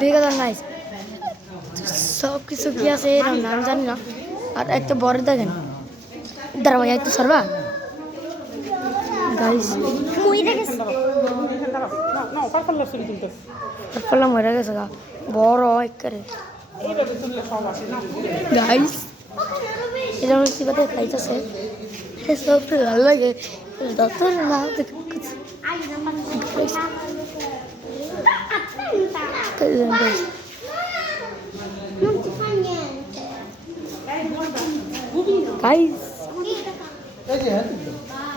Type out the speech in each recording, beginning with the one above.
ঠিক আছে নাইস সব কিছু কি আছে এরকম নাম জানি না আর একটা বড় দেখেন দাঁড়া ভাই একটু সরবা গাইস মরে গেছে পারফলা মরে গেছে গা বড় একবারে গাইস এটা আমার সিবাতে খাইতেছে সব ভালো লাগে ডক্টর না Guys,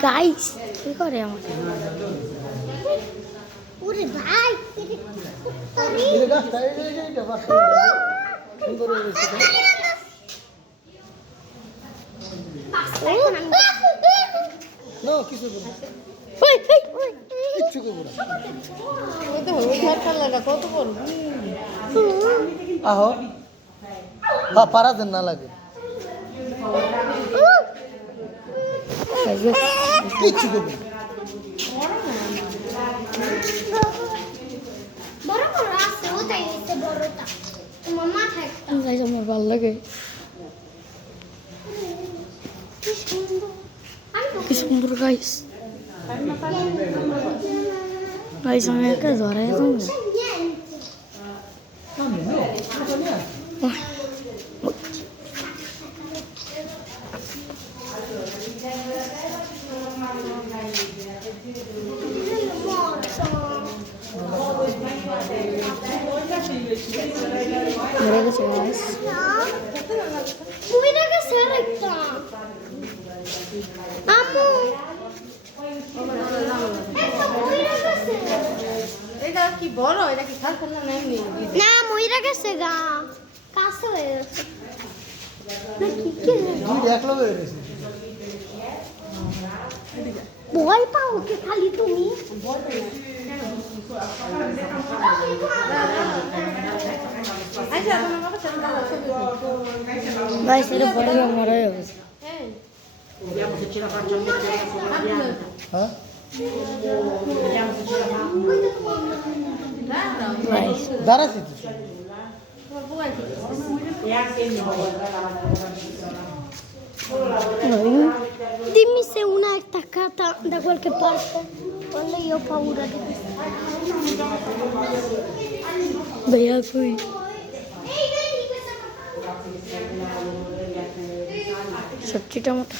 guys, কি করে আমার? ওরে ভাই, এই গাছটা এইটা বাস সুন্দর হয়েছে। না কিছু না। ওই ওই কিচ্ছু করব না। ওই তো হলুদ মশলাটা কত বড়? আহো হ্যাঁ পারা দেন না লাগে কিচ্ছু করব বড় বড় আছে ওটাই হচ্ছে বড়টা তোমার মাথায় গাইস আমার ভালো লাগে কি সুন্দর গাইস গাইস আমি একটা ধরে তুমি mira que se guys mira que se recta amo এটা কি বড় এটা কি খাল ফেলনা নাই না মইরা গেছে গা কাছে হয়ে গেছে না কি কি দুই এক লগে হয়ে গেছে ভয় পাও কি খালি তুমি ভয় পাই আচ্ছা তোমার বাবা চলে গাইস এটা বড় মরে গেছে vediamo se ce la faccio a mettere sulla pianta vediamo se ce la faccio dara si tu e anche il mio dimmi se una è attaccata da qualche parte quando io ho paura di questo via qui সবজি tomato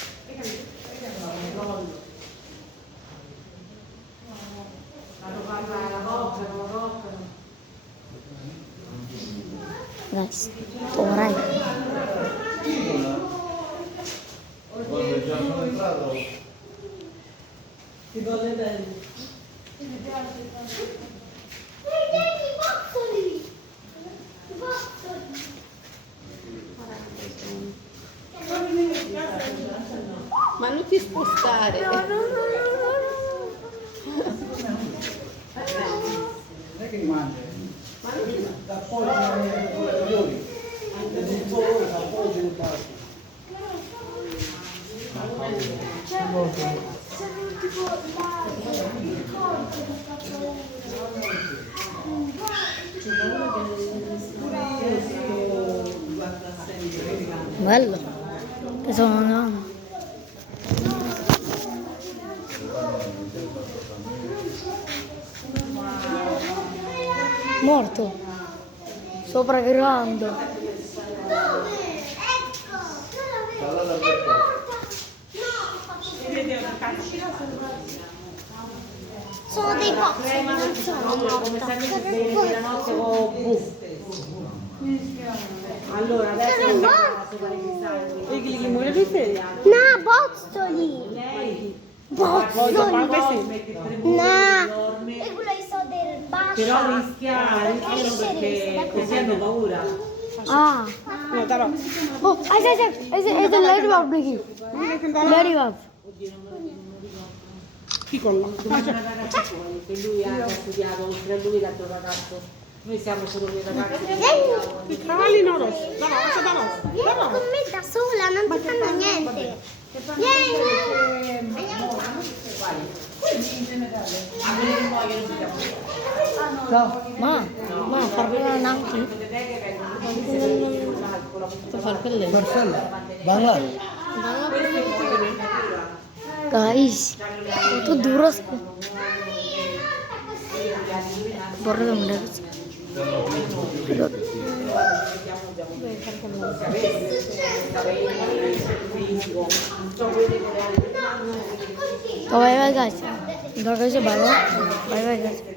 guys ora ti vuole bene ma non ti spostare no. Non è che li mangia ma non ti da poi anche se tu da poi giù passa bello che sono andando morto sopra grande sono dei pozzi non sono morta allora adesso no bozzoli bozzoli no e quello so del bacio però rischia perché così hanno paura ah no però oh è del ladybug qui ladybug piccolo che lui ha studiato oltre a lui l'altro ragazzo noi siamo solo dei ragazzi i cavalli no vieni con me da sola non ti fanno niente Ciao. মা মা ফারফেলার নাম কি? তো ফারফেললে Farfalla. বাংলা গাইস কত দূর আছে বড় মনে হচ্ছে তো বাই বাই গাইস দরকার হচ্ছে ভালো বাই বাই গাইস